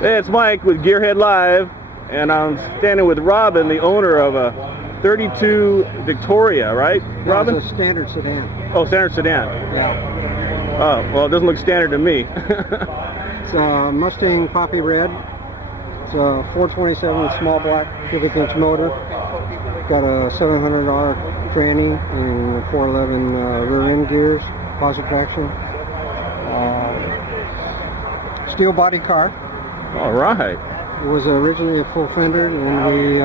Hey, it's Mike with Gearhead Live, and I'm standing with Robin, the owner of a 32 Victoria, right, Robin? It's a standard sedan. Oh, standard sedan. Yeah. Oh, well, it doesn't look standard to me. It's a Mustang Poppy Red. It's a 427 with small black cubic inch motor. Got a $700 tranny and 411 rear end gears, positive traction. Steel body car. All right. It was originally a full fender, and we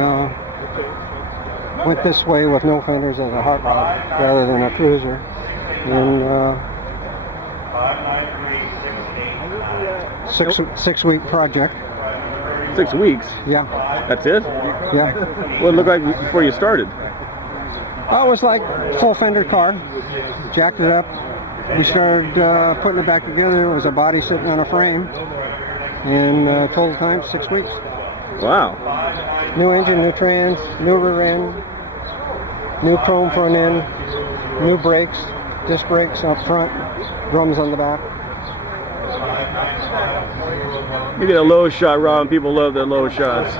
went this way with no fenders as a hot rod rather than a cruiser. And 6-week project. 6 weeks? Yeah. That's it? Yeah. What did it look like before you started? Oh, it was like full fender car. Jacked it up. We started putting it back together. It was a body sitting on a frame. And total time, 6 weeks. Wow. New engine, new trans, new rear end, new chrome front end, new brakes, disc brakes up front, drums on the back. You get a low shot, Robin. People love the low shots.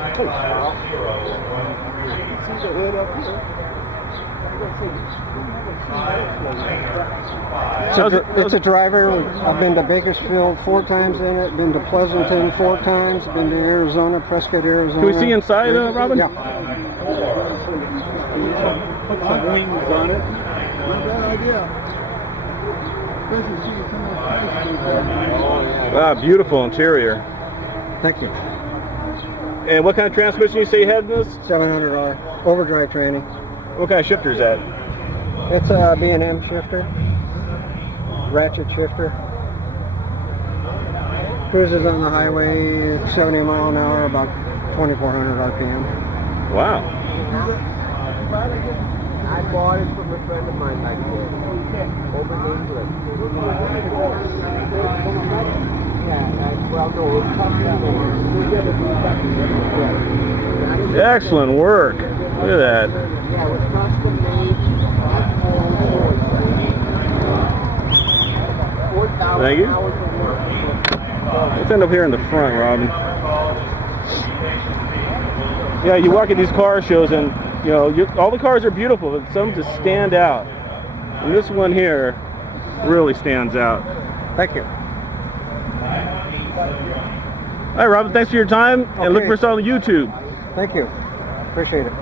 It's a driver. I've been to Bakersfield 4 times in it, been to Pleasanton 4 times, been to Arizona, Prescott, Arizona. Can we see inside, Robin? Yeah. Put some wings on it. Not a bad idea. Wow, beautiful interior. Thank you. And what kind of transmission you say you had in this? $700 overdrive tranny. What kind of shifter is that? It's a B&M shifter, ratchet shifter. Cruises on the highway 70 mile an hour, about 2,400 RPM. Wow. I bought it from a friend of mine like this. Over in England. Excellent work. Look at that. Yeah, it was custom made. Thank you. Hours of work. Let's end up here in the front, Robin. Yeah, you walk at these car shows and, you know, all the cars are beautiful, but some just stand out. And this one here really stands out. Thank you. All right, Robin, thanks for your time, and look Okay. for us on YouTube. Thank you. Appreciate it.